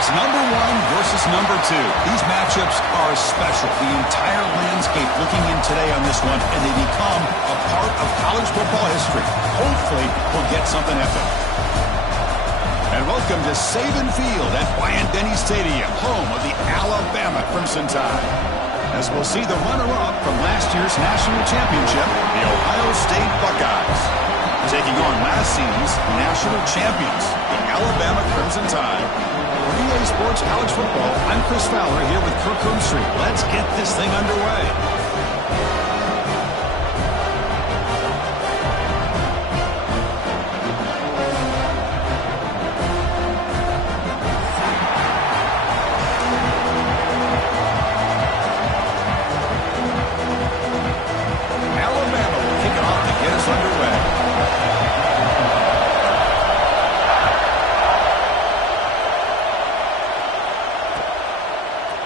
It's number one versus number two. These matchups are special. The entire landscape looking in today on this one, and they become a part of college football history. Hopefully, we'll get something epic. And welcome to Saban Field at Bryant-Denny Stadium, home of the Alabama Crimson Tide. As we'll see the runner-up from last year's national championship, the Ohio State Buckeyes, taking on last season's national champions, the Alabama Crimson Tide. For EA Sports College Football, I'm Chris Fowler here with Kirk Street. Let's get this thing underway.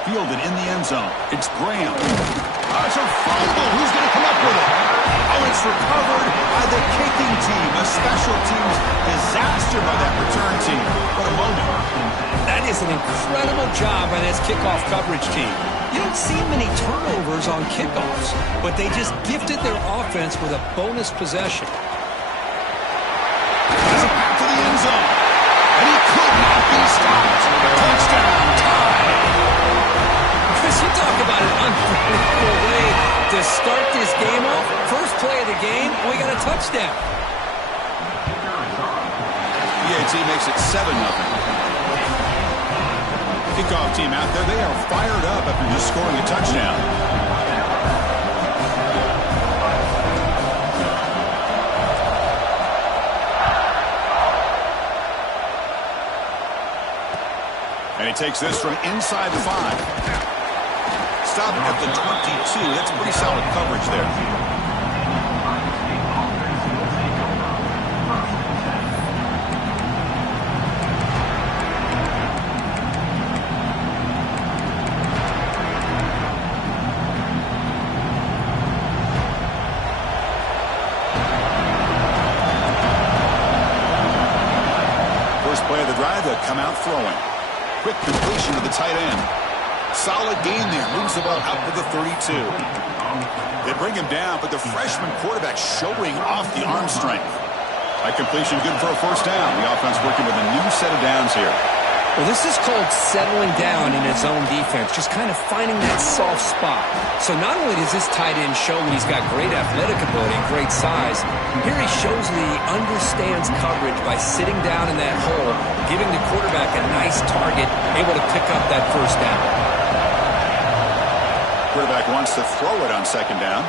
Fielded in the end zone. It's Graham. Oh, it's a fumble. Who's going to come up with it? Oh, it's recovered by the kicking team. A special teams disaster by that return team. What a moment. That is an incredible job by this kickoff coverage team. You don't see many turnovers on kickoffs, but they just gifted their offense with a bonus possession. He's back to the end zone. And he could not be stopped. Touchdown, tie. You talk about an unbelievable way to start this game off. First play of the game, we got a touchdown. PAT makes it 7-0. Kickoff team out there, they are fired up after just scoring a touchdown. And he takes this from inside the 5. Stop at the 22. That's pretty solid coverage there. First play of the drive, they'll come out throwing. Quick completion to the tight end. Solid gain there. Moves the ball out to the 32. They bring him down, but the freshman quarterback showing off the arm strength. That completion good for a first down. The offense working with a new set of downs here. Well, this is called settling down in his own defense, just kind of finding that soft spot. So not only does this tight end show he's got great athletic ability and great size, here he shows that he understands coverage by sitting down in that hole, giving the quarterback a nice target, able to pick up that first down. Quarterback wants to throw it on second down.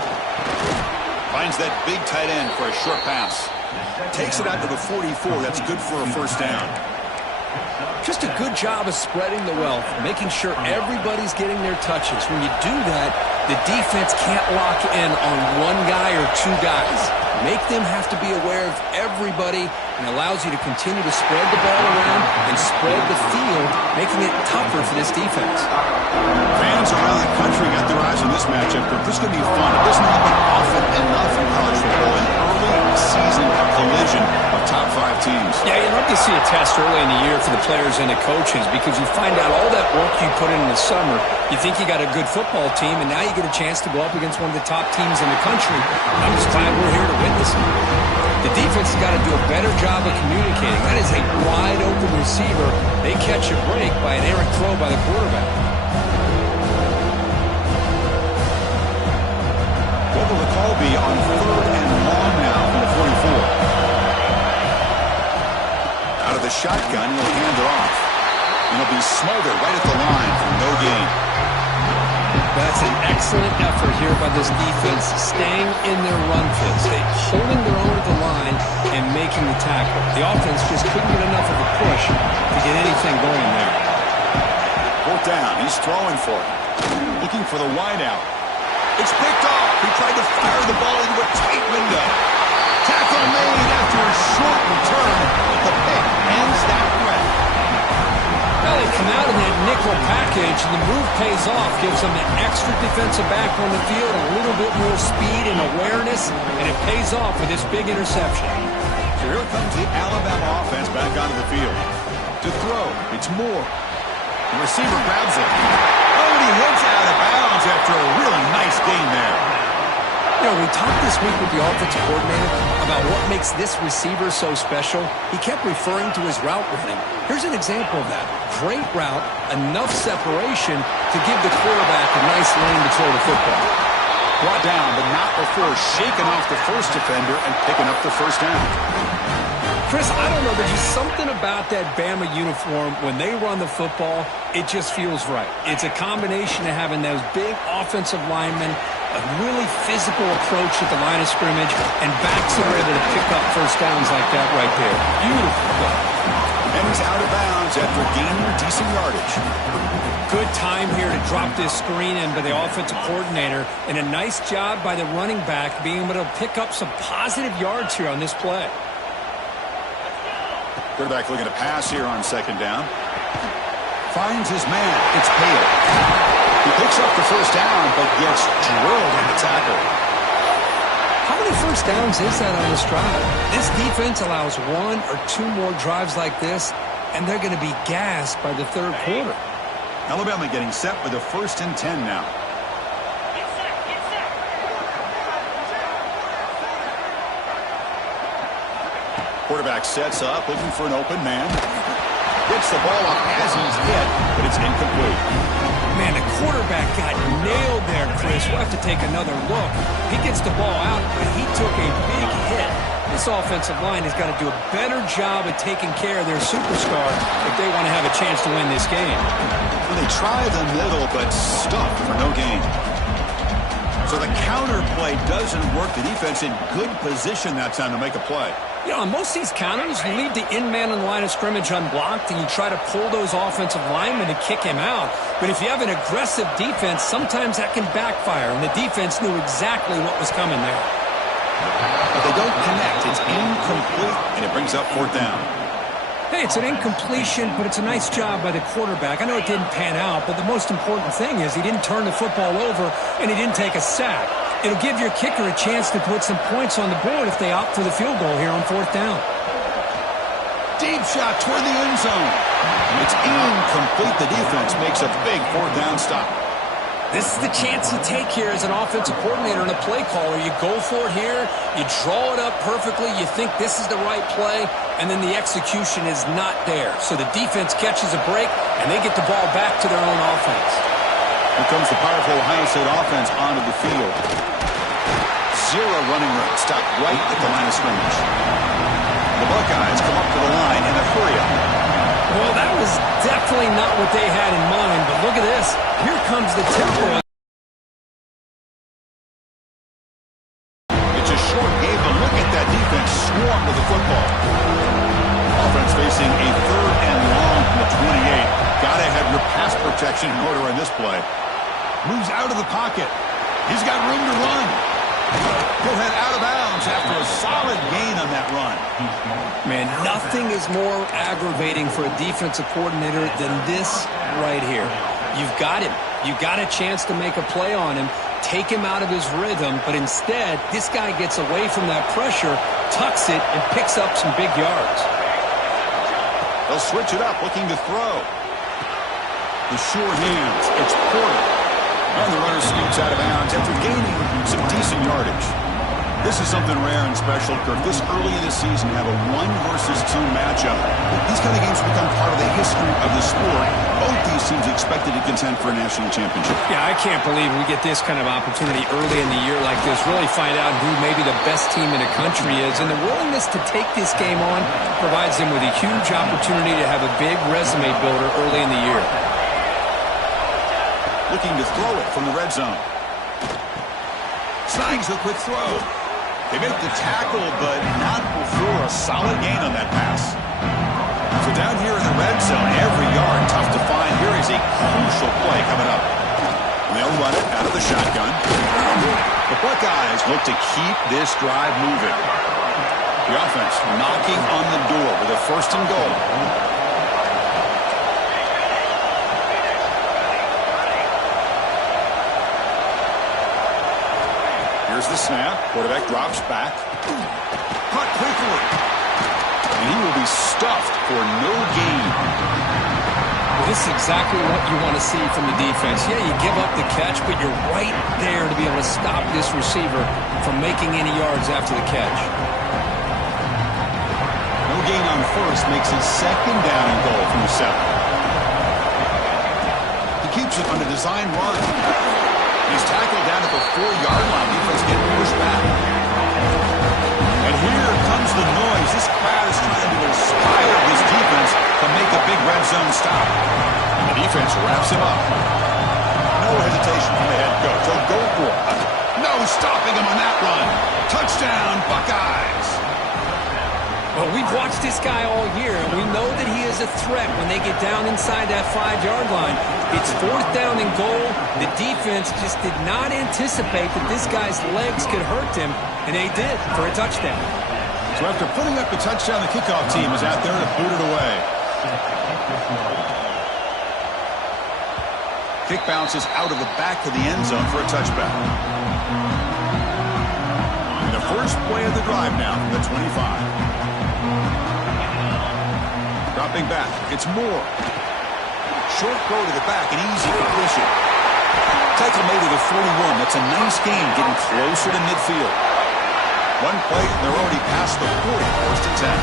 Finds that big tight end for a short pass. Takes it out to the 44. That's good for a first down. Just a good job of spreading the wealth, making sure everybody's getting their touches. When you do that, the defense can't lock in on one guy or two guys. Make them have to be aware of everybody, and allows you to continue to spread the ball around and spread the field, making it tougher for this defense. Fans around the country got their eyes on this matchup. This is going to be fun. It doesn't happen often enough in college football. An early season collision of top 5 teams. Yeah, you'd love to see a test early in the year for the players and the coaches, because you find out all that work you put in the summer. You think you got a good football team, and now you get a chance to go up against one of the top teams in the country. I'm just glad we're here to witness it. The defense has got to do a better job of communicating. That is a wide-open receiver. They catch a break by an errant throw by the quarterback. What will the call be on 3rd and long now from the 44? Out of the shotgun, he'll hand it off. And he'll be smothered right at the line for no gain. That's an excellent effort here by this defense, staying in their run fits, holding their own at the line and making the tackle. The offense just couldn't get enough of a push to get anything going there. 4th down, he's throwing for it. Looking for the wideout. It's picked off. He tried to fire the ball into a tight window. Tackle made after a short return, but the pick ends that threat. Well, they come out in that nickel package, and the move pays off, gives them an extra defensive back on the field, a little bit more speed and awareness, and it pays off with this big interception. So here comes the Alabama offense back onto the field. To throw, it's Moore. The receiver grabs it. Oh, and he hits out of bounds after a really nice gain there. You know, we talked this week with the offensive coordinator about what makes this receiver so special. He kept referring to his route running. Here's an example of that. Great route, enough separation to give the quarterback a nice lane to throw the football. Brought down, but not before shaking off the first defender and picking up the first down. Chris, I don't know. There's just something about that Bama uniform. When they run the football, it just feels right. It's a combination of having those big offensive linemen, a really physical approach at the line of scrimmage, and backs that are able to pick up first downs like that right there. Beautiful play. And he's out of bounds after gaining decent yardage. Good time here to drop this screen in by the offensive coordinator, and a nice job by the running back being able to pick up some positive yards here on this play. Quarterback looking to pass here on second down. Finds his man. It's Pale. He picks up the first down, but gets drilled in the tackle. How many first downs is that on this drive? This defense allows one or two more drives like this, and they're going to be gassed by the third quarter. Alabama getting set with a 1st and 10 now. Quarterback sets up, looking for an open man. Gets the ball up as he's hit, but it's incomplete. Man, the quarterback got nailed there, Chris. We'll have to take another look. He gets the ball out, but he took a big hit. This offensive line has got to do a better job of taking care of their superstar if they want to have a chance to win this game. Well, they try the middle, but stuffed for no gain. So the counter play doesn't work. The defense in good position that time to make a play. You know, on most of these counters, you leave the in man on the line of scrimmage unblocked, and you try to pull those offensive linemen to kick him out. But if you have an aggressive defense, sometimes that can backfire, and the defense knew exactly what was coming there. But they don't connect. It's incomplete, and it brings up 4th down. Hey, it's an incompletion, but it's a nice job by the quarterback. I know it didn't pan out, but the most important thing is he didn't turn the football over, and he didn't take a sack. It'll give your kicker a chance to put some points on the board if they opt for the field goal here on 4th down. Deep shot toward the end zone. It's incomplete. The defense makes a big 4th down stop. This is the chance you take here as an offensive coordinator and a play caller. You go for it here. You draw it up perfectly. You think this is the right play, and then the execution is not there. So the defense catches a break, and they get the ball back to their own offense. Here comes the powerful Ohio State offense onto the field. Zero running room. Stopped right at the line of scrimmage. The Buckeyes come up to the line in a hurry-up. Well, that was definitely not what they had in mind, but look at this. Here comes the tempo. It's a short game, but look at that defense swarm with the football. Offense facing a 3rd and long from the 28. Gotta have your pass protection in order on this play. Moves out of the pocket. He's got room to run. He'll head out of bounds after a solid gain on that run. Man, nothing is more aggravating for a defensive coordinator than this right here. You've got him. You've got a chance to make a play on him, take him out of his rhythm, but instead, this guy gets away from that pressure, tucks it, and picks up some big yards. They'll switch it up, looking to throw. The sure hands. It's Porter. And the runner scoots out of bounds after gaining some decent yardage. This is something rare and special, Kirk. This early in the season, have a 1-versus-2 matchup. These kind of games become part of the history of the sport. Both these teams expected to contend for a national championship. Yeah, I can't believe we get this kind of opportunity early in the year like this. Really find out who maybe the best team in the country is. And the willingness to take this game on provides them with a huge opportunity to have a big resume builder early in the year. Looking to throw it from the red zone. Snags a quick throw. They make the tackle, but not before a solid gain on that pass. So down here in the red zone, every yard tough to find. Here is a crucial play coming up. And they'll run it out of the shotgun. The Buckeyes look to keep this drive moving. The offense knocking on the door with a 1st and goal. Here's the snap. Quarterback drops back. Caught quickly. And he will be stuffed for no gain. Well, this is exactly what you want to see from the defense. Yeah, you give up the catch, but you're right there to be able to stop this receiver from making any yards after the catch. No gain on first makes it second down and goal from the 7. He keeps it on a design run. He's tackled down at the 4-yard line. Defense getting pushed back. And here comes the noise. This crowd is trying to inspire this defense to make a big red zone stop. And the defense wraps him up. No hesitation from the head coach. He'll go for it. No stopping him on that run. Touchdown, Buckeyes. Well, we've watched this guy all year, and we know that he is a threat when they get down inside that 5-yard line. It's 4th down and goal. The defense just did not anticipate that this guy's legs could hurt him, and they did for a touchdown. So after putting up the touchdown, the kickoff team is out there to boot it away. Kick bounces out of the back of the end zone for a touchback. And the first play of the drive now from the 25. Dropping back, it's Moore. Short throw to the back, and easy completion. Tackle made to the 41. That's a nice gain, getting closer to midfield. One play, and they're already past the 40, 1st and 10.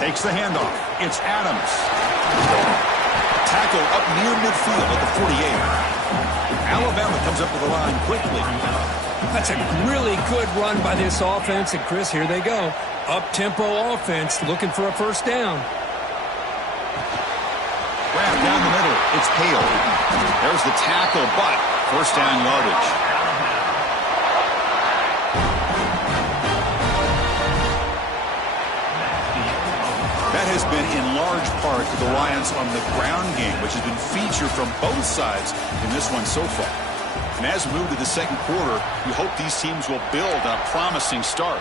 Takes the handoff. It's Adams. Tackle up near midfield at the 48. Alabama comes up to the line quickly. That's a really good run by this offense. And, Chris, here they go. Up-tempo offense looking for a first down. Grab down the middle. It's Hale. There's the tackle, but first down yardage. That has been in large part to the Lions on the ground game, which has been featured from both sides in this one so far. And as we move to the second quarter, we hope these teams will build a promising start.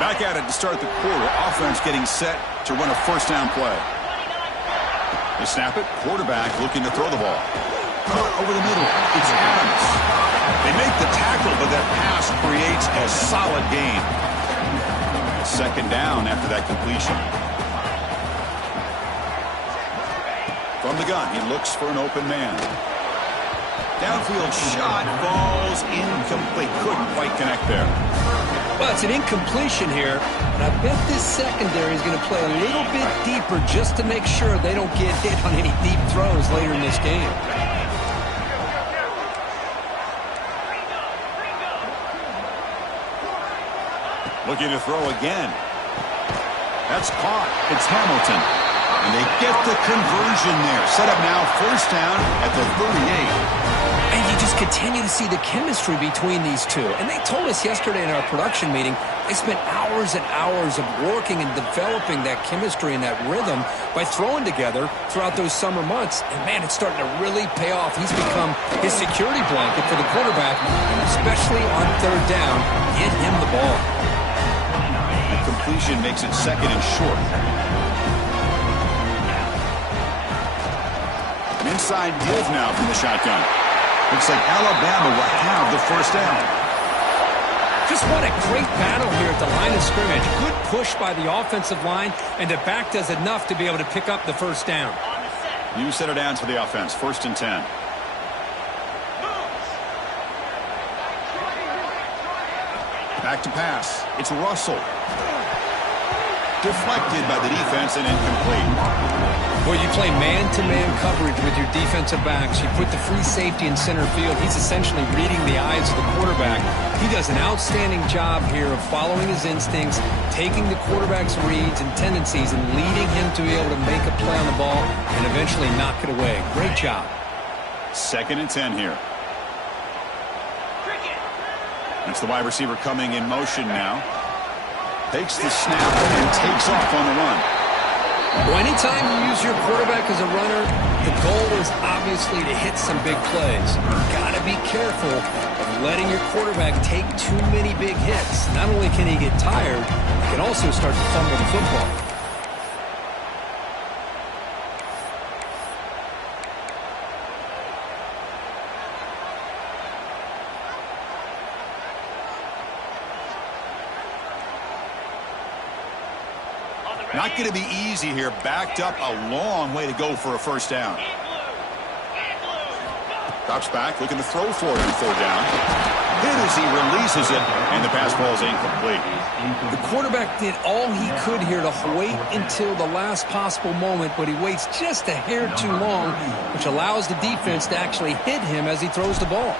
Back at it to start the quarter. Offense getting set to run a first down play. They snap it. Quarterback looking to throw the ball. Over the middle. It's Adams. They make the tackle, but that pass creates a solid gain. Second down after that completion. From the gun, he looks for an open man. Downfield shot falls incomplete. Couldn't quite connect there. Well, it's an incompletion here, and I bet this secondary is going to play a little bit deeper just to make sure they don't get hit on any deep throws later in this game. Looking to throw again. That's caught. It's Hamilton. And they get the conversion there. Set up now, first down at the 38. And you just continue to see the chemistry between these two. And they told us yesterday in our production meeting, they spent hours and hours of working and developing that chemistry and that rhythm by throwing together throughout those summer months. And, man, it's starting to really pay off. He's become his security blanket for the quarterback, and especially on third down, get him the ball. Completion makes it second and short. An inside give now from the shotgun. Looks like Alabama will have the first down. Just what a great battle here at the line of scrimmage. Good push by the offensive line, and the back does enough to be able to pick up the first down. New set of downs for the offense. 1st and 10. Back to pass. It's Russell. Deflected by the defense and incomplete. Well, you play man-to-man coverage with your defensive backs. You put the free safety in center field. He's essentially reading the eyes of the quarterback. He does an outstanding job here of following his instincts, taking the quarterback's reads and tendencies, and leading him to be able to make a play on the ball and eventually knock it away. Great job. 2nd and 10 here. That's the wide receiver coming in motion now. Takes the snap and takes off on the run. Well, anytime you use your quarterback as a runner, the goal is obviously to hit some big plays. You've got to be careful of letting your quarterback take too many big hits. Not only can he get tired, he can also start to fumble the football. Not going to be easy here. Backed up a long way to go for a first down. Drops back, looking to throw for it on third down. Hit as he releases it, and the pass ball is incomplete. The quarterback did all he could here to wait until the last possible moment, but he waits just a hair too long, which allows the defense to actually hit him as he throws the ball.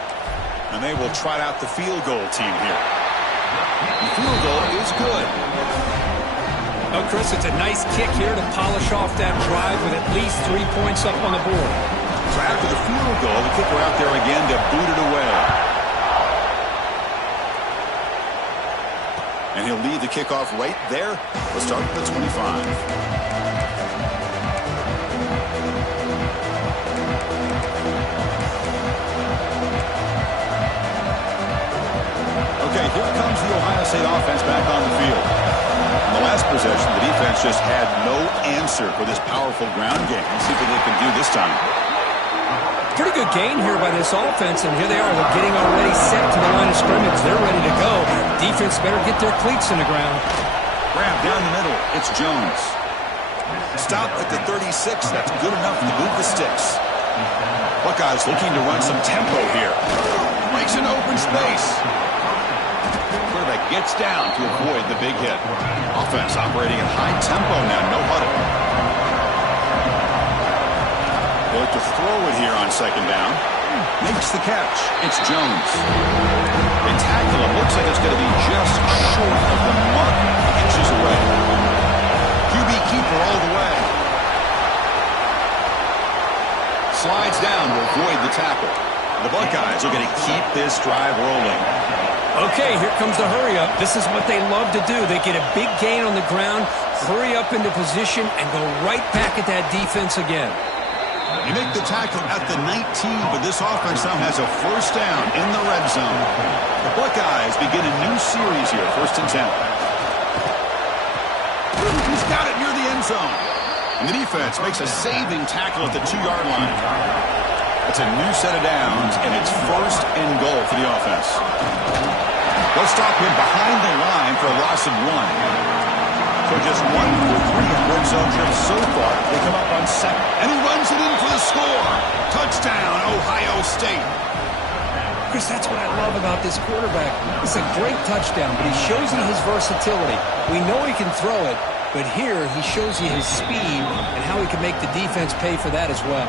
And they will trot out the field goal team here. The field goal is good. Oh, Chris, it's a nice kick here to polish off that drive with at least 3 points up on the board. So after the field goal, the kicker out there again to boot it away. And he'll lead the kickoff right there. We'll start at the 25. Okay, here comes the Ohio State offense back on the field. In the last possession, the defense just had no answer for this powerful ground game. Let's see what they can do this time. Pretty good gain here by this offense, and here they are. They're getting already set to the line of scrimmage. They're ready to go. Defense better get their cleats in the ground. Grab down the middle. It's Jones. Stop at the 36. That's good enough to move the sticks. Buckeyes looking to run some tempo here. Makes an open space. Quarterback gets down to avoid the big hit. Offense operating at high tempo now. No huddle. They look to throw it here on second down. Makes the catch. It's Jones. They tackle him. Looks like it's going to be just short of the mark. Inches away. QB keeper all the way. Slides down to avoid the tackle. The Buckeyes are going to keep this drive rolling. Okay, here comes the hurry up. This is what they love to do. They get a big gain on the ground, hurry up into position, and go right back at that defense again. You make the tackle at the 19, but this offense now has a first down in the red zone. The Buckeyes begin a new series here, 1st and 10. He's got it near the end zone. And the defense makes a saving tackle at the 2-yard line. It's a new set of downs, and it's 1st and goal for the offense. They'll stop him behind the line for a loss of 1. So just 1 for 3 on red zone trips so far. They come up on 2nd. And he runs it in for the score. Touchdown, Ohio State. Chris, that's what I love about this quarterback. It's a great touchdown, but he shows you his versatility. We know he can throw it, but here he shows you his speed and how he can make the defense pay for that as well.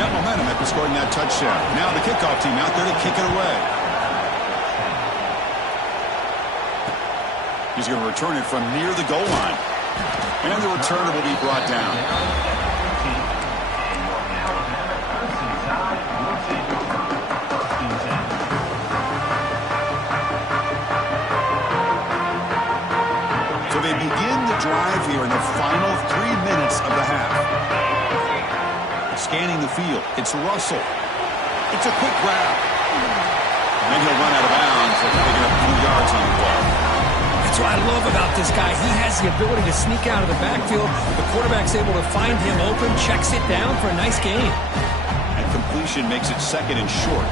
Got momentum after scoring that touchdown. Now the kickoff team out there to kick it away. He's going to return it from near the goal line. And the returner will be brought down. So they begin the drive here in the final 3 minutes of the half. Scanning the field. It's Russell. It's a quick grab. And then he'll run out of bounds after picking up 2 yards on the play. That's what I love about this guy. He has the ability to sneak out of the backfield. The quarterback's able to find him open, checks it down for a nice gain. And completion makes it 2nd and short.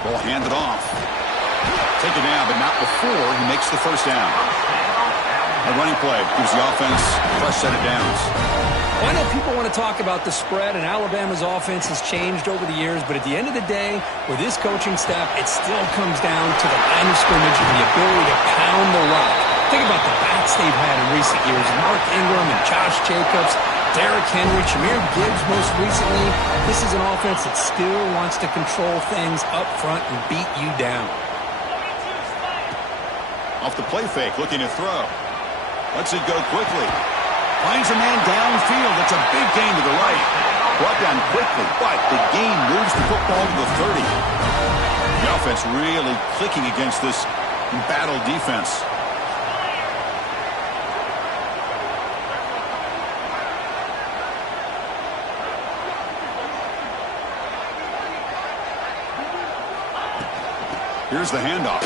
Ball handed off. Taken down, but not before he makes the first down. A running play gives the offense a fresh set of downs. Well, I know people want to talk about the spread, and Alabama's offense has changed over the years, but at the end of the day, with this coaching staff, it still comes down to the line of scrimmage and the ability to pound the rock. Think about the backs they've had in recent years. Mark Ingram and Josh Jacobs, Derrick Henry, Jahmyr Gibbs most recently. This is an offense that still wants to control things up front and beat you down. Off the play fake, looking to throw. Lets it go quickly. Finds a man downfield. It's a big gain to the right. Brought down quickly, but the gain moves the football to the 30. The offense really clicking against this embattled defense. Here's the handoff.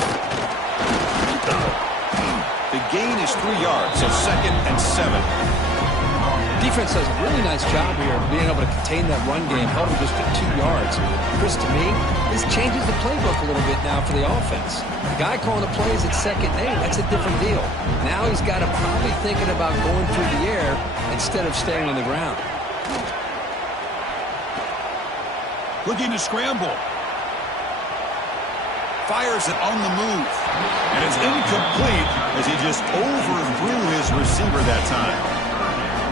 The gain is 3 yards, so 2nd and 7. Defense does a really nice job here of being able to contain that run game, held him just to 2 yards. Chris, to me, this changes the playbook a little bit now for the offense. The guy calling the plays at 2nd and 8, that's a different deal. Now he's got to probably thinking about going through the air instead of staying on the ground. Looking to scramble. Fires it on the move. And it's incomplete as he just overthrew his receiver that time.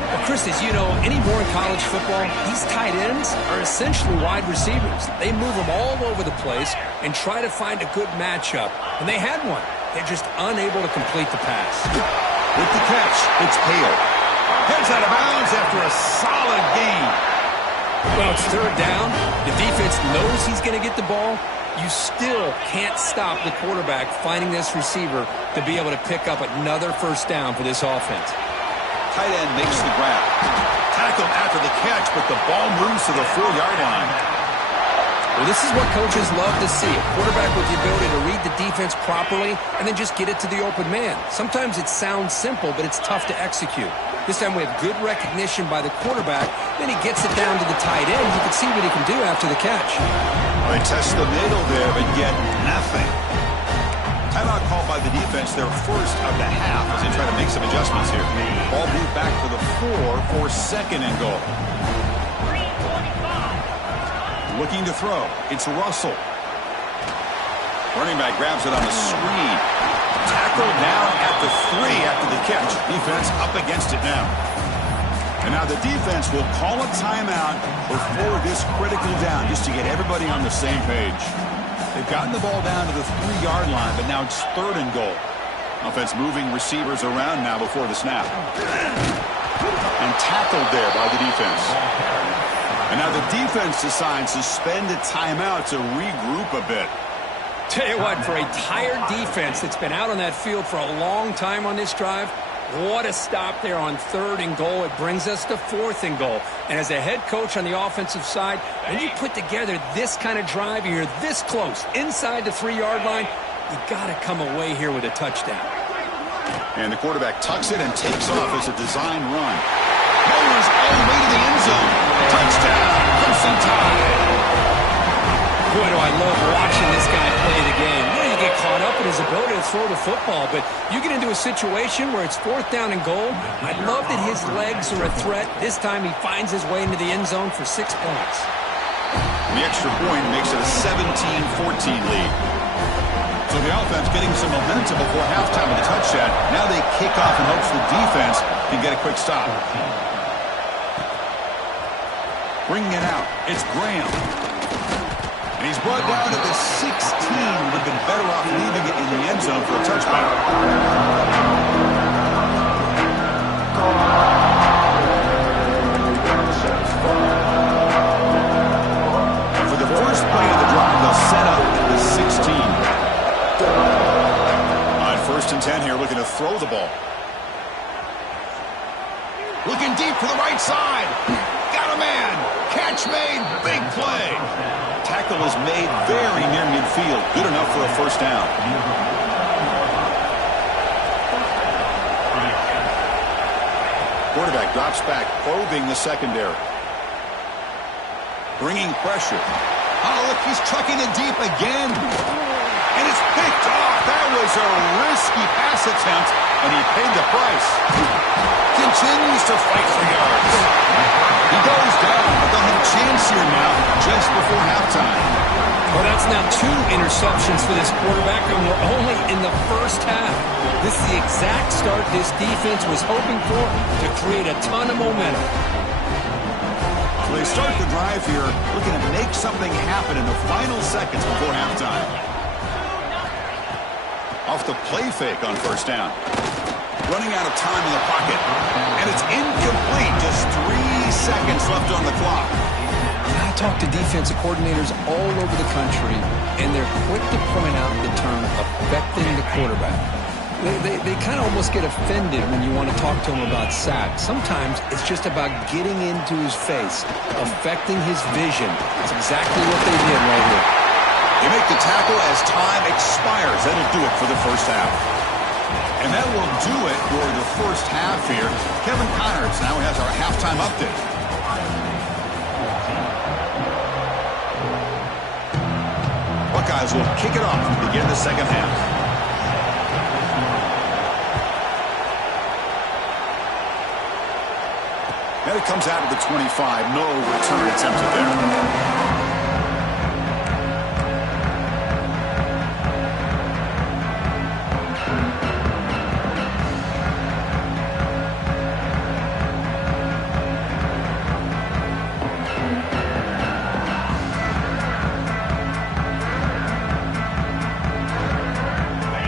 Well, Chris, as you know, anymore in college football, these tight ends are essentially wide receivers. They move them all over the place and try to find a good matchup. And they had one. They're just unable to complete the pass. With the catch, it's Hale. Heads out of bounds after a solid gain. Well, it's 3rd down. The defense knows he's going to get the ball. You still can't stop the quarterback finding this receiver to be able to pick up another 1st down for this offense. Tight end makes the grab. Tackled after the catch, but the ball moves to the 4-yard line. Well, this is what coaches love to see. A quarterback with the ability to read the defense properly and then just get it to the open man. Sometimes it sounds simple, but it's tough to execute. This time we have good recognition by the quarterback. Then he gets it down to the tight end. You can see what he can do after the catch. They test the middle there, but get nothing. Timeout called by the defense, their first of the half, as they try to make some adjustments here. Ball moved back to the 4 for 2nd and goal. Looking to throw. It's Russell. Running back grabs it on the screen. Tackled down at the 3 after the catch. Defense up against it now. And now the defense will call a timeout before this critical down, just to get everybody on the same page. They've gotten the ball down to the 3-yard line, but now it's 3rd and goal. Offense moving receivers around now before the snap. And tackled there by the defense. And now the defense decides to spend a timeout to regroup a bit. Tell you what, for a tired defense that's been out on that field for a long time on this drive, what a stop there on 3rd and goal. It brings us to 4th and goal. And as a head coach on the offensive side, when you put together this kind of drive, you're this close, inside the 3-yard line, you got to come away here with a touchdown. And the quarterback tucks it and takes off as a design run. Mowers all the way to the end zone. Touchdown, Crimson Tide. Boy, do I love watching this guy play the game. You get caught up in his ability to throw the football, but you get into a situation where it's 4th down and goal. I love that his legs are a threat. This time he finds his way into the end zone for 6 points. The extra point makes it a 17-14 lead. So the offense getting some momentum before halftime with a touchdown. Now they kick off in hopes the defense can get a quick stop. Bringing it out, it's Graham. And he's brought down to the 16. Would have been better off leaving it in the end zone for a touchback. And for the first play of the drive, they'll set up at the 16. On 1st and 10 here, looking to throw the ball. Looking deep to the right side. Got a man. Catch made. Big play. Tackle is made very near midfield. Good enough for a 1st down. Quarterback drops back, probing the secondary. Bringing pressure. Oh, look, he's trucking it deep again. And it's picked off. That was a risky pass attempt, and he paid the price. Continues to fight for yards. He goes down, but they'll have a chance here now just before halftime. Well, that's now 2 interceptions for this quarterback, and we're only in the 1st half. This is the exact start this defense was hoping for to create a ton of momentum. So they start the drive here, looking to make something happen in the final seconds before halftime. Off the play fake on 1st down. Running out of time in the pocket. And it's incomplete. Just 3 seconds left on the clock. I talk to defensive coordinators all over the country, and they're quick to point out the term affecting the quarterback. They kind of almost get offended when you want to talk to them about sacks. Sometimes it's just about getting into his face, affecting his vision. That's exactly what they did right here. They make the tackle as time expires. That'll do it for the 1st half. And that will do it for the first half here. Kevin Connors now has our halftime update. Buckeyes will kick it off to begin the second half. And it comes out of the 25. No return attempted there.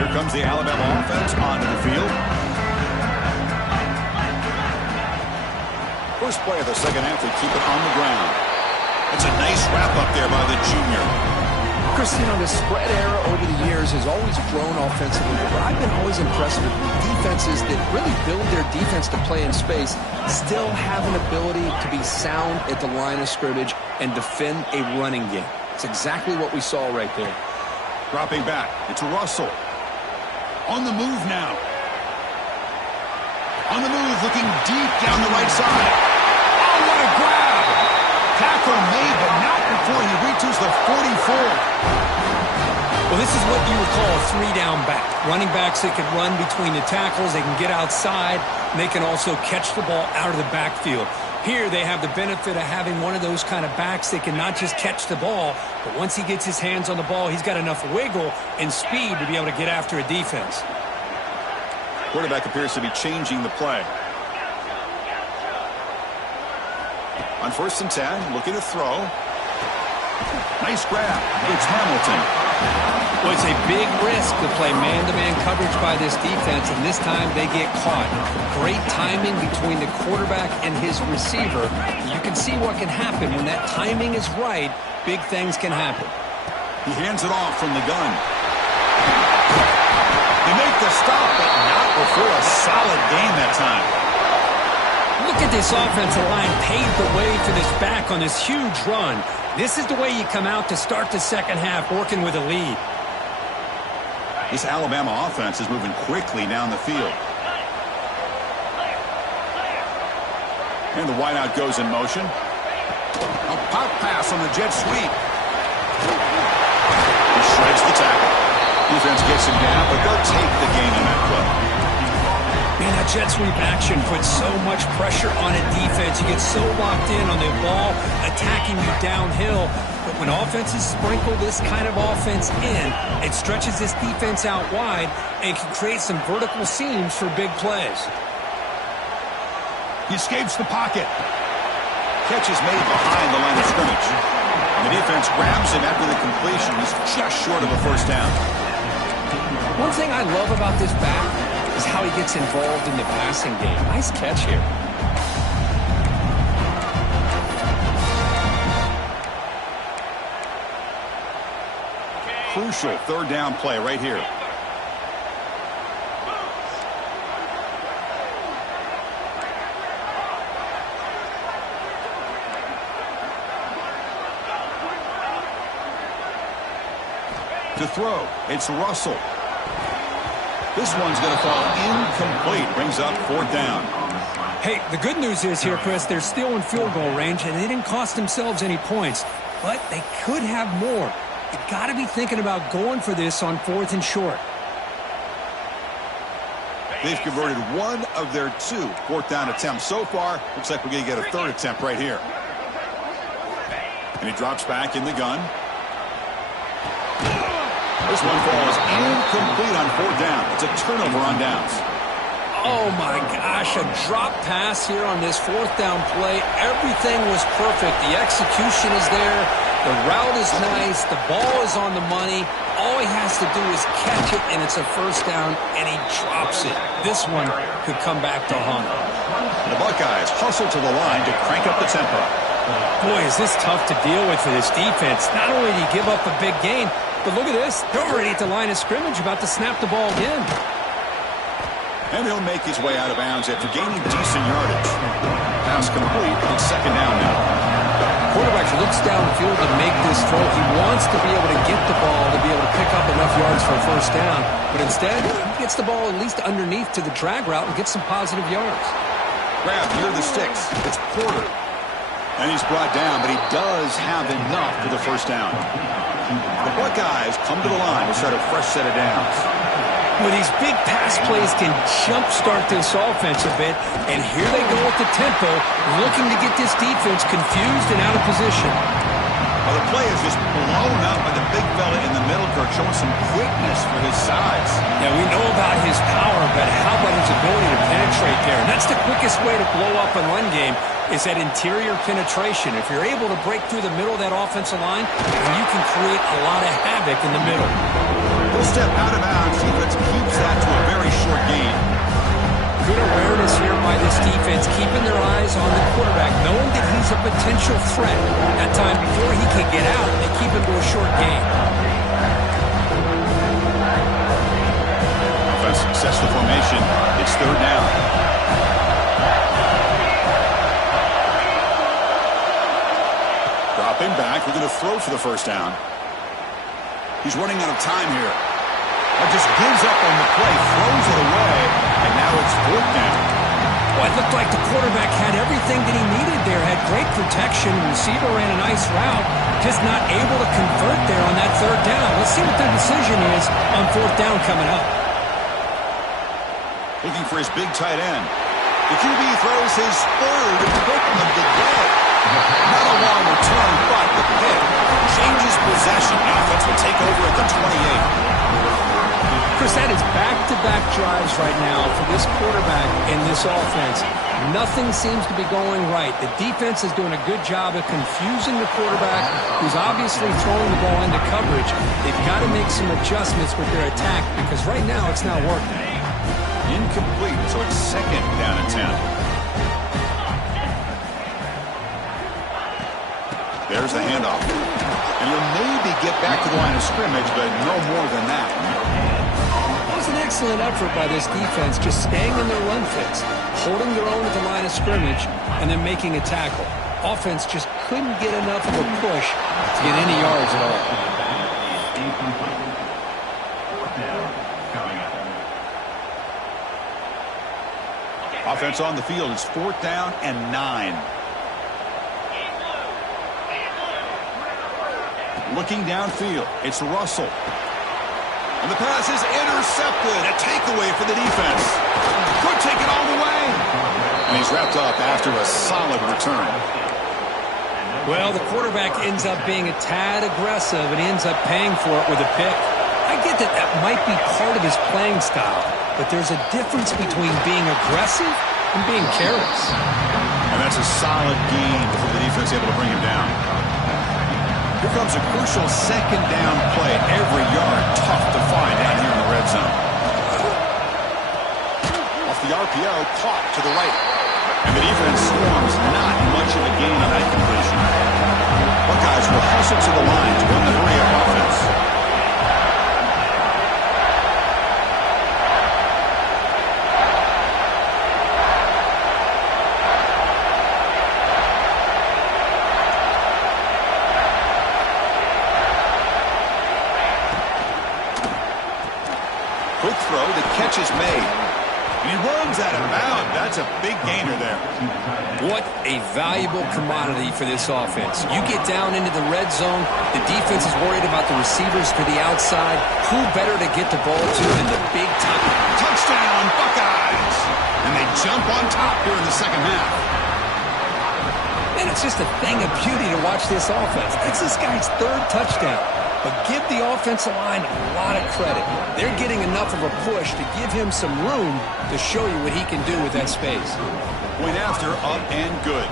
Comes the Alabama offense onto the field. First play of the second half, they keep it on the ground. It's a nice wrap up there by the junior. Chris, you know, the spread era over the years has always grown offensively, but I've been always impressed with defenses that really build their defense to play in space, still have an ability to be sound at the line of scrimmage and defend a running game. It's exactly what we saw right there. Dropping back, it's Russell. On the move now. On the move, looking deep down the right side. Oh, what a grab! Tackle made, but not before he reaches the 44. Well, this is what you would call a three-down back. Running backs that can run between the tackles, they can get outside, and they can also catch the ball out of the backfield. Here, they have the benefit of having one of those kind of backs that can not just catch the ball, but once he gets his hands on the ball, he's got enough wiggle and speed to be able to get after a defense. Quarterback appears to be changing the play. On 1st and 10, looking to throw. Nice grab. It's Hamilton. Well, it's a big risk to play man-to-man coverage by this defense, and this time they get caught. Great timing between the quarterback and his receiver. You can see what can happen. When that timing is right, big things can happen. He hands it off from the gun. They make the stop, but not before a solid gain that time. Look at this offensive line paved the way for this back on this huge run. This is the way you come out to start the second half, working with a lead. This Alabama offense is moving quickly down the field. And the wideout goes in motion. A pop pass on the jet sweep. He shreds the tackle. Defense gets him down, but they'll take the gain in that play. Man, that jet sweep action puts so much pressure on a defense. You get so locked in on the ball attacking you downhill. But when offenses sprinkle this kind of offense in, it stretches this defense out wide and can create some vertical seams for big plays. He escapes the pocket. Catch is made behind the line of scrimmage. The defense grabs him after the completion. He's just short of a first down. One thing I love about this back is how he gets involved in the passing game. Nice catch here. Crucial third down play right here. To throw, it's Russell. This one's going to fall incomplete. Brings up 4th down. Hey, the good news is here, Chris, they're still in field goal range, and they didn't cost themselves any points. But they could have more. You've got to be thinking about going for this on 4th and short. They've converted one of their 2 4th down attempts so far. Looks like we're going to get a 3rd attempt right here. And he drops back in the gun. This one falls incomplete on 4th down. It's a turnover on downs. Oh, my gosh, a drop pass here on this 4th down play. Everything was perfect. The execution is there. The route is nice. The ball is on the money. All he has to do is catch it, and it's a first down, and he drops it. This one could come back to haunt him. The Buckeyes hustle to the line to crank up the tempo. Boy, is this tough to deal with for this defense. Not only do you give up a big gain, but look at this. They're already at the line of scrimmage, about to snap the ball again. And he'll make his way out of bounds after gaining decent yardage. Pass complete. It's 2nd down now. Quarterback looks downfield to make this throw. He wants to be able to get the ball to be able to pick up enough yards for a first down, but instead he gets the ball at least underneath to the drag route and gets some positive yards. Grab near the sticks. It's Porter. And he's brought down, but he does have enough for the first down. The Buckeyes come to the line to start a fresh set of downs. Well, these big pass plays can jumpstart this offense a bit, and here they go at the tempo, looking to get this defense confused and out of position. Well, the play is just blown up by the big fella in the middle, Kirk, showing some quickness for his size. Yeah, we know about his power, but how about his ability to penetrate there? And that's the quickest way to blow up a run game, is that interior penetration. If you're able to break through the middle of that offensive line, then you can create a lot of havoc in the middle. Full step out of bounds. Defense keeps that to a very short gain. Good awareness here by this defense, keeping their eyes on the quarterback, knowing that he's a potential threat. That time before he can get out, they keep him to a short gain. Offense sets the formation. It's third down. Dropping back. We're going to throw for the first down. He's running out of time here. Just gives up on the play, throws it away, and now it's fourth down. Well, it looked like the quarterback had everything that he needed there, had great protection, receiver ran a nice route, just not able to convert there on that third down. Let's see what their decision is on fourth down coming up. Looking for his big tight end. The QB throws his third pick of the day. Not a long return, but the pick changes possession. The offense will take over at the 28. Chris, that is back-to-back drives right now for this quarterback and this offense. Nothing seems to be going right. The defense is doing a good job of confusing the quarterback, who's obviously throwing the ball into coverage. They've got to make some adjustments with their attack because right now it's not working. Incomplete, so it's second down and 10. There's the handoff. And you'll maybe get back to the line of scrimmage, but no more than that. It was an excellent effort by this defense, just staying in their run fits, holding their own at the line of scrimmage, and then making a tackle. Offense just couldn't get enough of a push to get any yards at all. Offense on the field is fourth down and 9. Looking downfield, it's Russell. And the pass is intercepted. A takeaway for the defense. Could take it all the way. And he's wrapped up after a solid return. Well, the quarterback ends up being a tad aggressive and ends up paying for it with a pick. I get that that might be part of his playing style, but there's a difference between being aggressive and being careless. And that's a solid gain before the defense able to bring him down. Here comes a crucial second down play. Every yard tough to find out here in the red zone. Off the RPO, caught to the right. And the defense swarms not much of a gain on that completion. Buckeyes will hustle to the line to run the hurry-up offense. Quick throw, the catch is made. And he runs out of bounds. That's a big gainer there. What a valuable commodity for this offense. You get down into the red zone, the defense is worried about the receivers to the outside. Who better to get the ball to than the big top? Touchdown, Buckeyes! And they jump on top here in the second half. And it's just a thing of beauty to watch this offense. It's this guy's third touchdown. But give the offensive line a lot of credit. They're getting enough of a push to give him some room to show you what he can do with that space. Point after, up and good.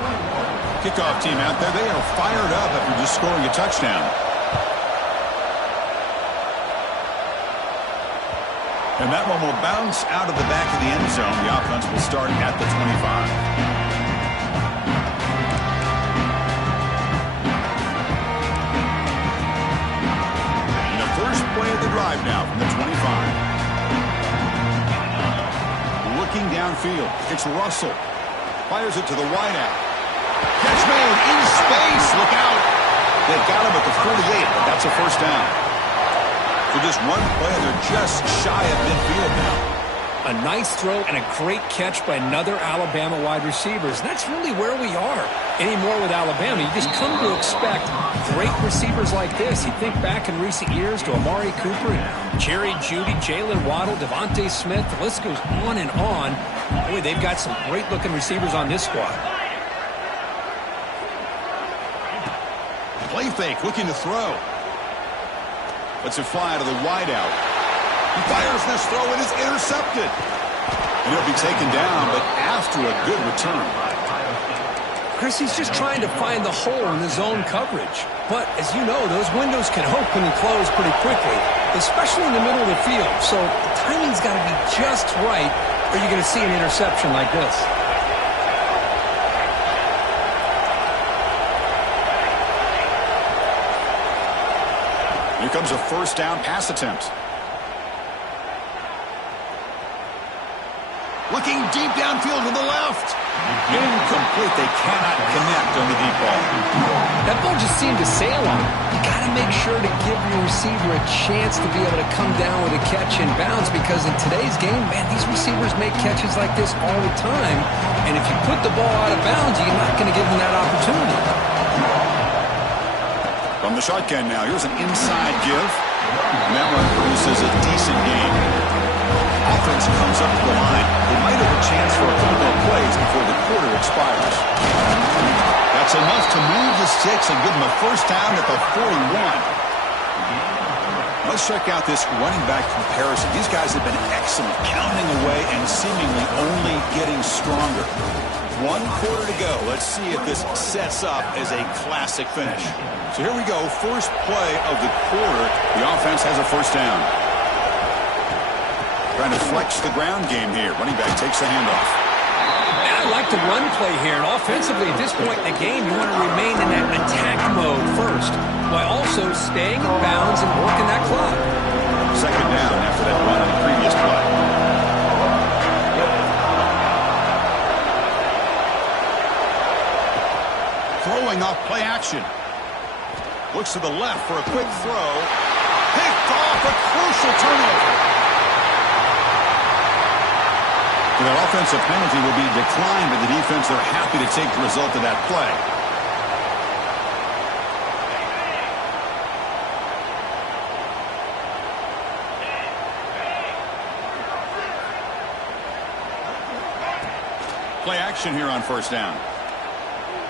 Kickoff team out there, they are fired up after just scoring a touchdown. And that one will bounce out of the back of the end zone. The offense will start at the 25. Play of the drive now from the 25. Looking downfield, it's Russell. Fires it to the wideout. Catch made in space. Look out. They got him at the 48, but that's a first down. So just one play, and they're just shy of midfield now. A nice throw and a great catch by another Alabama wide receivers. That's really where we are anymore with Alabama. You just come to expect great receivers like this. You think back in recent years to Amari Cooper and Jerry Jeudy, Jalen Waddle, Devontae Smith. The list goes on and on. Boy, they've got some great-looking receivers on this squad. Play fake, looking to throw. Lets it fly to the wideout. He fires this throw, and is intercepted. And he'll be taken down, but after a good return. Chris, he's just trying to find the hole in the zone coverage. But, as you know, those windows can open and close pretty quickly, especially in the middle of the field. So the timing's got to be just right, or you're going to see an interception like this. Here comes a first down pass attempt. Looking deep downfield to the left. Incomplete. They cannot connect on the deep ball. That ball just seemed to sail on him. You got to make sure to give your receiver a chance to be able to come down with a catch in bounds, because in today's game, man, these receivers make catches like this all the time. And if you put the ball out of bounds, you're not going to give them that opportunity. From the shotgun now, here's an inside give. And that one produces a decent game. Offense comes up to the line. They might have a chance for a couple more plays before the quarter expires. That's enough to move the sticks and give them a first down at the 41. Let's check out this running back comparison. These guys have been excellent, pounding away and seemingly only getting stronger. 1 quarter to go. Let's see if this sets up as a classic finish. So here we go. First play of the quarter. The offense has a first down. Trying to flex the ground game here. Running back takes the handoff. I like the run play here. And offensively, at this point in the game, you want to remain in that attack mode first, while also staying in bounds and working that clock. Second down after that run on the previous play. Throwing off play action. Looks to the left for a quick throw. Picked off, a crucial turnover. That offensive penalty will be declined by the defense. They're happy to take the result of that play. Play action here on first down.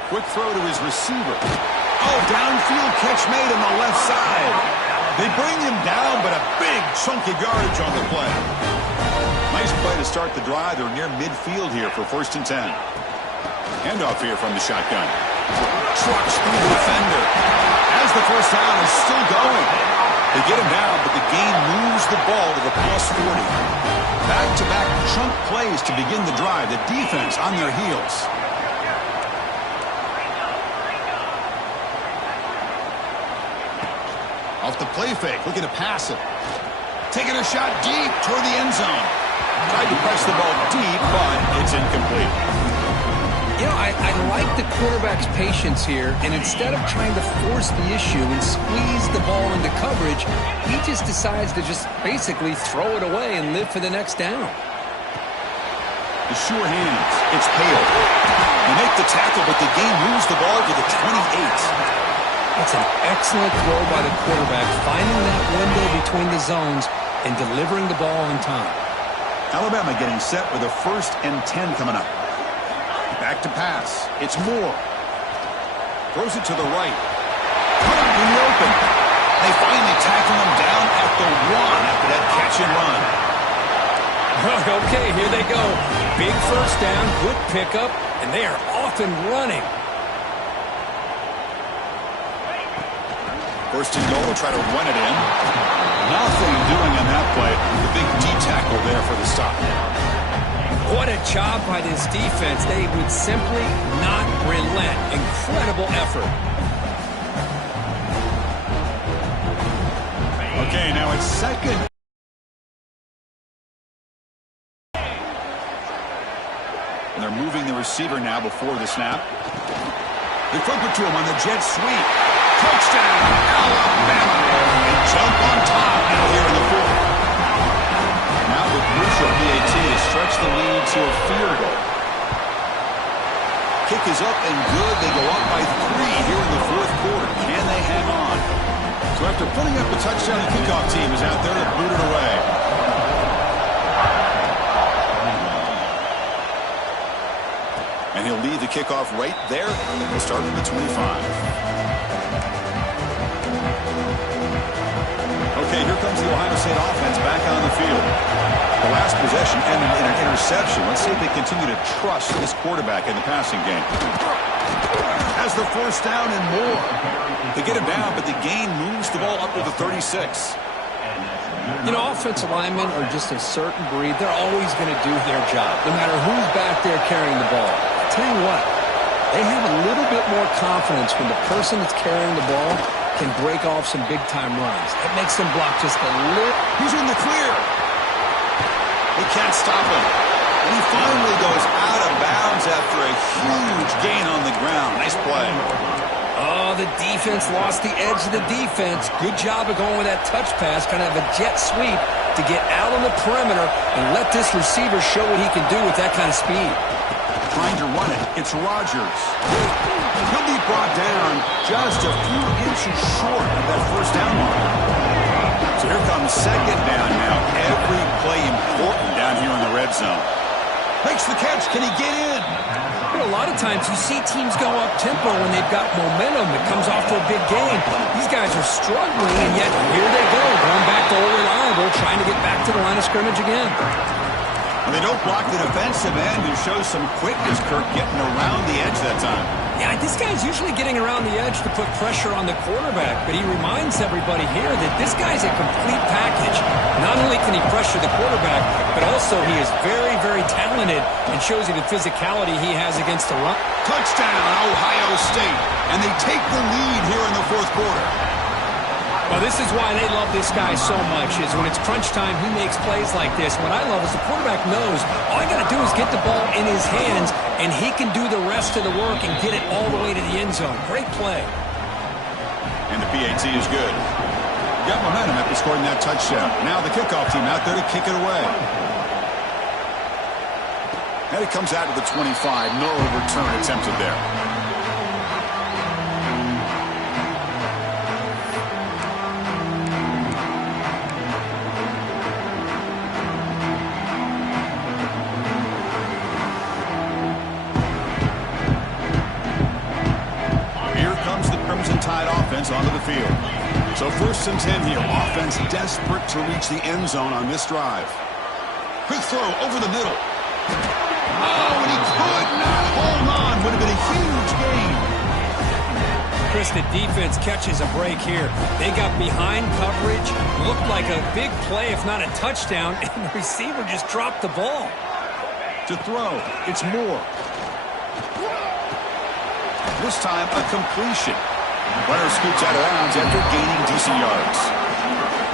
Quick throw to his receiver. Oh, downfield catch made on the left side. They bring him down, but a big chunk of yardage on the play. Nice play to start the drive. They're near midfield here for 1st and 10. Handoff here from the shotgun. Trucks through the defender. As the first down is still going. They get him down, but the gain moves the ball to the +40. Back-to-back chunk plays to begin the drive. The defense on their heels. Off the play fake, looking to pass it. Taking a shot deep toward the end zone. Tried to press the ball deep, but it's incomplete. You know, I like the quarterback's patience here, and instead of trying to force the issue and squeeze the ball into coverage, he just decides to just basically throw it away and live for the next down. The sure hands. It's Hale. They make the tackle, but the game moves the ball to the 28. That's an excellent throw by the quarterback, finding that window between the zones and delivering the ball on time. Alabama getting set with a 1st and 10 coming up. Back to pass. It's Moore. Throws it to the right. Put him in the open. They finally tackle him down at the 1 after that catch and run. Okay, here they go. Big first down, good pickup, and they are off and running. 1st and goal, will try to run it in. Nothing doing on that play. The big D tackle there for the stop. What a job by this defense. They would simply not relent. Incredible effort. Okay, now it's second. And they're moving the receiver now before the snap. They flip it to him on the jet sweep. Touchdown, Alabama. And jump on top now here touchdown. The kickoff team is out there to boot it away. And he'll lead the kickoff right there. We'll start from the 25. Okay, here comes the Ohio State offense back on the field. The last possession ended in an interception. Let's see if they continue to trust this quarterback in the passing game. Has the first down and more. They get him down, but the gain moves the ball up to the 36. You know, offensive linemen are just a certain breed. They're always going to do their job, no matter who's back there carrying the ball. I'll tell you what, they have a little bit more confidence when the person that's carrying the ball can break off some big-time runs. It makes them block just a little. He's in the clear. They can't stop him. And he finally goes out of bounds after a huge gain on the ground. Nice play. Oh, the defense lost the edge of the defense. Good job of going with that touch pass, kind of a jet sweep to get out on the perimeter and let this receiver show what he can do with that kind of speed. Trying to run it. It's Rodgers. He'll be brought down just a few inches short of that first down line. So here comes second down now. Every play important down here in the red zone. Makes the catch. Can he get in? You know, a lot of times you see teams go up-tempo when they've got momentum that comes off to a big game. These guys are struggling, and yet here they go, going back to old reliable, trying to get back to the line of scrimmage again. And they don't block the defensive end and show some quickness, Kirk, getting around the edge that time. Yeah, this guy's usually getting around the edge to put pressure on the quarterback, but he reminds everybody here that this guy's a complete package. Not only can he pressure the quarterback, but also he is very, very talented and shows you the physicality he has against the run. Touchdown, Ohio State. And they take the lead here in the fourth quarter. Well, this is why they love this guy so much, is when it's crunch time, he makes plays like this. What I love is the quarterback knows all I got to do is get the ball in his hands, and he can do the rest of the work and get it all the way to the end zone. Great play. And the PAT is good. Got momentum after scoring that touchdown. Now the kickoff team out there to kick it away. And it comes out to the 25. No return attempted there. Onto the field. So 1st and 10 here. Offense desperate to reach the end zone on this drive. Quick throw over the middle. Oh, and he could not hold on. Would have been a huge gain. Chris, the defense catches a break here. They got behind coverage. Looked like a big play, if not a touchdown, and the receiver just dropped the ball. To throw. It's Moore. This time, a completion. Runner scoots out of bounds after gaining decent yards.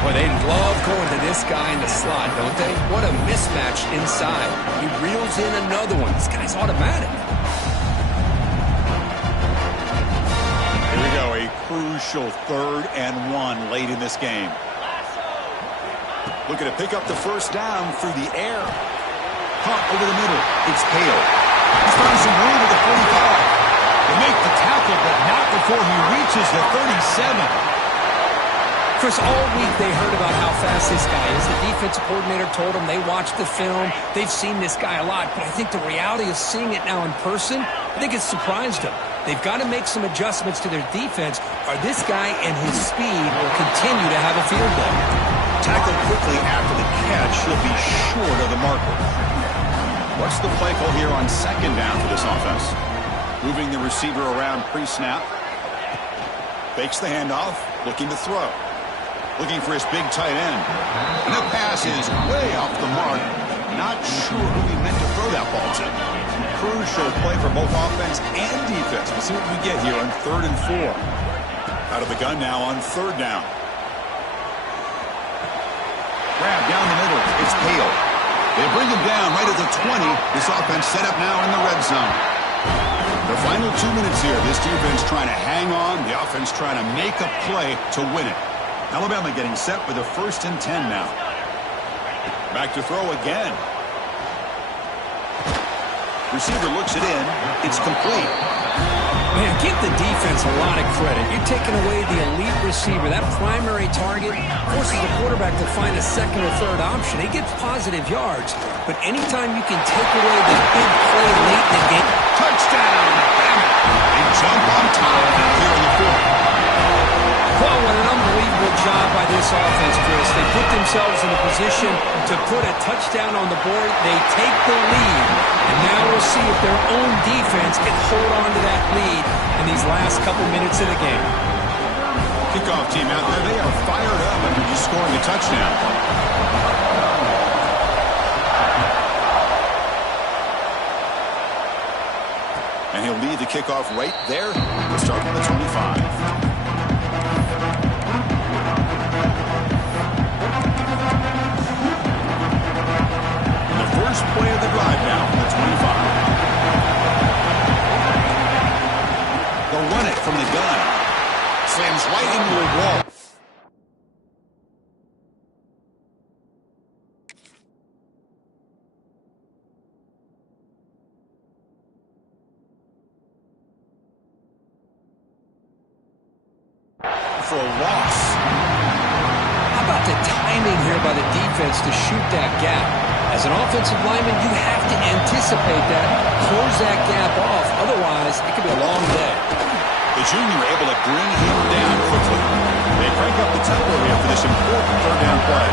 Well, they love going to this guy in the slot, don't they? What a mismatch inside. He reels in another one. This guy's automatic. Here we go, a crucial 3rd and 1 late in this game. Looking to pick up the first down through the air. Punt over the middle. It's Hale. He's found some room at the 45. They make the tackle, but not before he reaches the 37. Chris, all week they heard about how fast this guy is. The defensive coordinator told them they watched the film. They've seen this guy a lot, but I think the reality of seeing it now in person, I think it's surprised them. They've got to make some adjustments to their defense, or this guy and his speed will continue to have a field day. Tackled quickly after the catch, he'll be short of the marker. What's the play call here on 2nd down for this offense? Moving the receiver around pre-snap. Fakes the handoff, looking to throw. Looking for his big tight end. And the pass is way off the mark. Not sure who he meant to throw that ball to. Crucial play for both offense and defense. We'll see what we get here on 3rd and 4. Out of the gun now on 3rd down. Grab down the middle. It's Hale. They bring him down right at the 20. This offense set up now in the red zone. The final 2 minutes here. This defense trying to hang on. The offense trying to make a play to win it. Alabama getting set with a 1st and 10 now. Back to throw again. Receiver looks it in. It's complete. Man, give the defense a lot of credit. You're taking away the elite receiver. That primary target forces the quarterback to find a second or third option. He gets positive yards, but anytime you can take away the big play late in the game. Touchdown! They jump on top here in the fourth. Well, what an unbelievable job by this offense, Chris. They put themselves in a position to put a touchdown on the board. They take the lead, and now we'll see if their own defense can hold on to that lead in these last couple minutes of the game. Kickoff team out there, they are fired up after just scoring a touchdown. And he'll lead the kickoff right there. We'll start on the 25. First play of the drive now from the 25. They'll run it from the gun. Slams right into a wall. For a loss. How about the timing here by the defense to shoot that gap? As an offensive lineman, you have to anticipate that, close that gap off. Otherwise, it could be a long day. The junior able to bring him down quickly. They crank up the tempo here for this important third down play.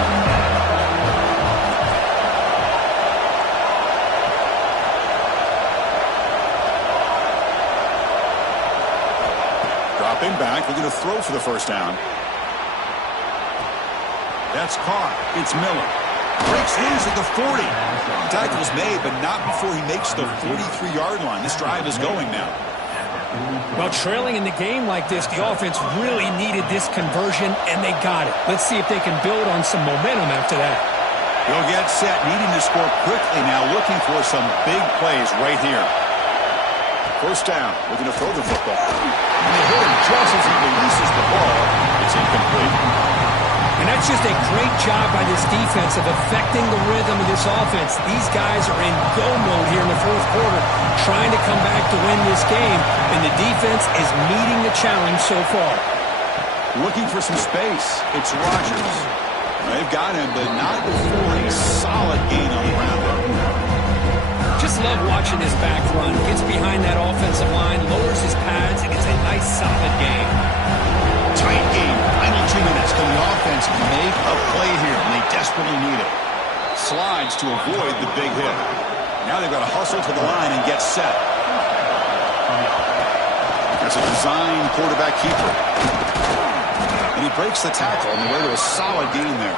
Dropping back, looking to throw for the first down. That's caught. It's Miller. Breaks his at the 40. Tackle's made, but not before he makes the 43-yard line. This drive is going now. Well, trailing in the game like this, the offense really needed this conversion, and they got it. Let's see if they can build on some momentum after that. They'll get set, needing to score quickly now, looking for some big plays right here. First down, looking to throw the football. And they hit him just as he releases the ball. It's incomplete. And that's just a great job by this defense of affecting the rhythm of this offense. These guys are in go mode here in the fourth quarter, trying to come back to win this game, and the defense is meeting the challenge so far. Looking for some space. It's Rodgers. They've got him, but not before a solid gain on the ground. Just love watching this back run. Gets behind that offensive line, lowers his pads, and gets a nice solid gain. Tight game. Final 2 minutes. Can the offense make a play here? And they desperately need it. Slides to avoid the big hit. Now they've got to hustle to the line and get set. That's a design quarterback keeper. And he breaks the tackle on the way to a solid gain there.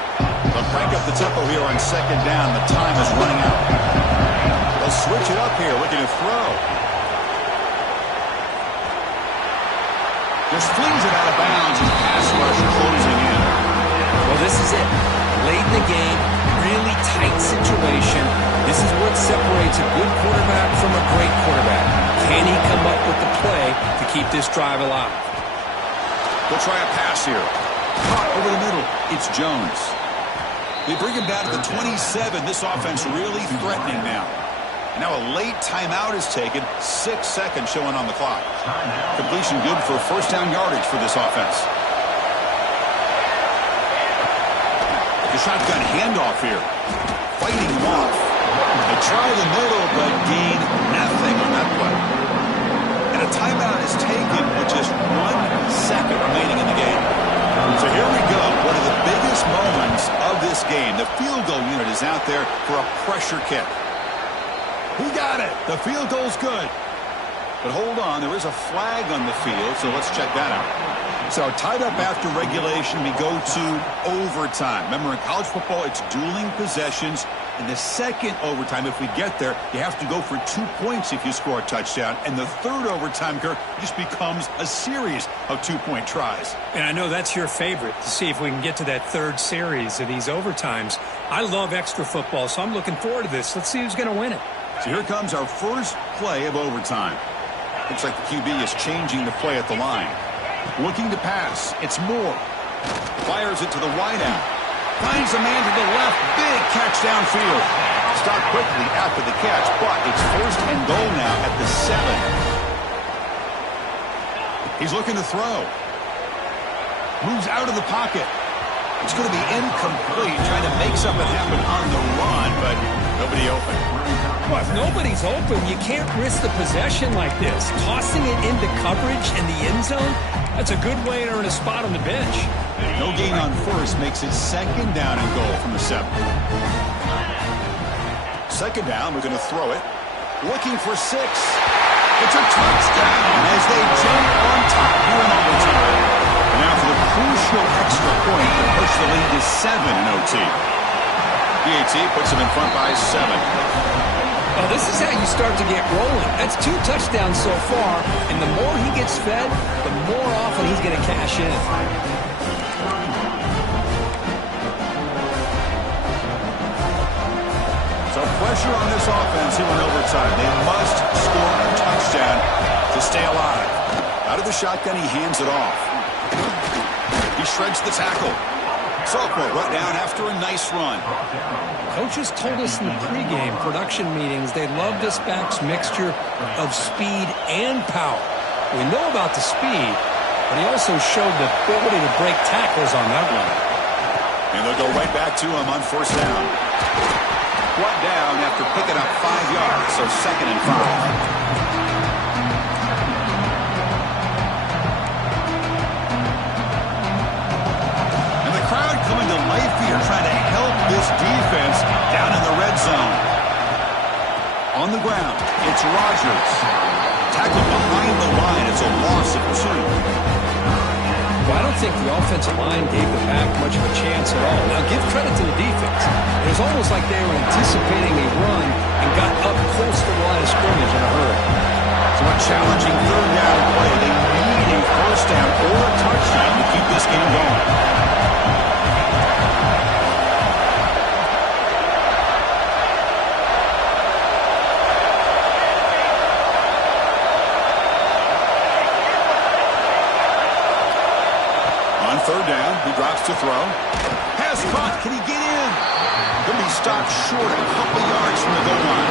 They'll crank up the tempo here on second down. The time is running out. They'll switch it up here, looking to throw. Just flings it out of bounds as pass rush closing in. Well, this is it. Late in the game, really tight situation. This is what separates a good quarterback from a great quarterback. Can he come up with the play to keep this drive alive? They'll try a pass here. Caught over the middle. It's Jones. They bring him down to the 27. This offense really threatening now. Now a late timeout is taken. 6 seconds showing on the clock. Completion good for first down yardage for this offense. The shotgun handoff here. Fighting him off. They try the middle, but gain nothing on that play. And a timeout is taken with just 1 second remaining in the game. So here we go. One of the biggest moments of this game. The field goal unit is out there for a pressure kick. He got it. The field goal's good. But hold on, there is a flag on the field, so let's check that out. So tied up after regulation, we go to overtime. Remember, in college football, it's dueling possessions. In the second overtime, if we get there, you have to go for 2 points if you score a touchdown. And the third overtime, Kirk, just becomes a series of 2-point tries. And I know that's your favorite, to see if we can get to that third series of these overtimes. I love extra football, so I'm looking forward to this. Let's see who's going to win it. So here comes our first play of overtime. Looks like the QB is changing the play at the line. Looking to pass. It's Moore. Fires it to the wideout. Finds a man to the left. Big catch downfield. Stopped quickly after the catch, but it's first and goal now at the 7. He's looking to throw. Moves out of the pocket. It's going to be incomplete, trying to make something happen on the run, but nobody open. Well, if nobody's open, you can't risk the possession like this. Tossing it into coverage in the end zone, that's a good way to earn a spot on the bench. No gain on first makes it second down and goal from the 7. Second down, we're going to throw it. Looking for 6. It's a touchdown as they jump on top here in overtime. Now for the crucial extra point to push the lead to 7 in OT. PAT puts them in front by 7. Oh, this is how you start to get rolling. That's 2 touchdowns so far, and the more he gets fed, the more often he's going to cash in. So pressure on this offense here in overtime. They must score a touchdown to stay alive. Out of the shotgun, he hands it off. He shreds the tackle. Sophomore brought down after a nice run. Coaches told us in the pregame production meetings they love this back's mixture of speed and power. We know about the speed, but he also showed the ability to break tackles on that one. And they'll go right back to him on first down. Brought down after picking up 5 yards, so second and 5. Coming to life here, trying to help this defense down in the red zone. On the ground, it's Rodgers. Tackled behind the line. It's a loss of 2. Well, I don't think the offensive line gave the back much of a chance at all. Now, give credit to the defense. It was almost like they were anticipating a run and got up close to the line of scrimmage in a hurry. So a challenging third down play. They need a first down or a touchdown to keep this game going. Third down, he drops to throw. Pass caught, can he get in? Going to be stopped short a couple yards from the goal line.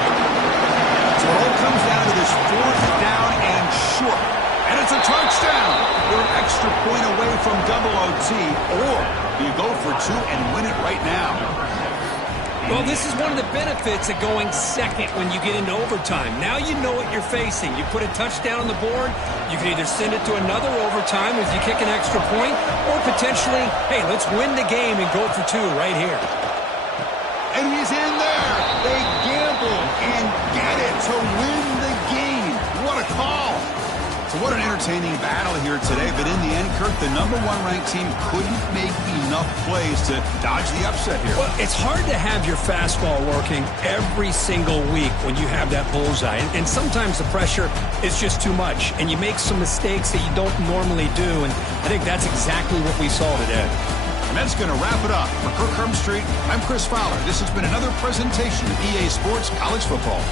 So it all comes down to this 4th down and short. And it's a touchdown. You're an extra point away from double OT, or you go for 2 and win it right now. Well, this is one of the benefits of going second when you get into overtime. Now you know what you're facing. You put a touchdown on the board, you can either send it to another overtime if you kick an extra point, or potentially, hey, let's win the game and go for 2 right here. And he's in there. They gamble and get it to win the game. What a call. So what an entertaining battle here today. But in the end, Kirk, the number 1 ranked team couldn't make enough plays to dodge the upset here. Well, it's hard to have your fastball working every single week when you have that bullseye. And sometimes the pressure is just too much. And you make some mistakes that you don't normally do. And I think that's exactly what we saw today. And that's going to wrap it up. For Kirk Street, I'm Chris Fowler. This has been another presentation of EA Sports College Football.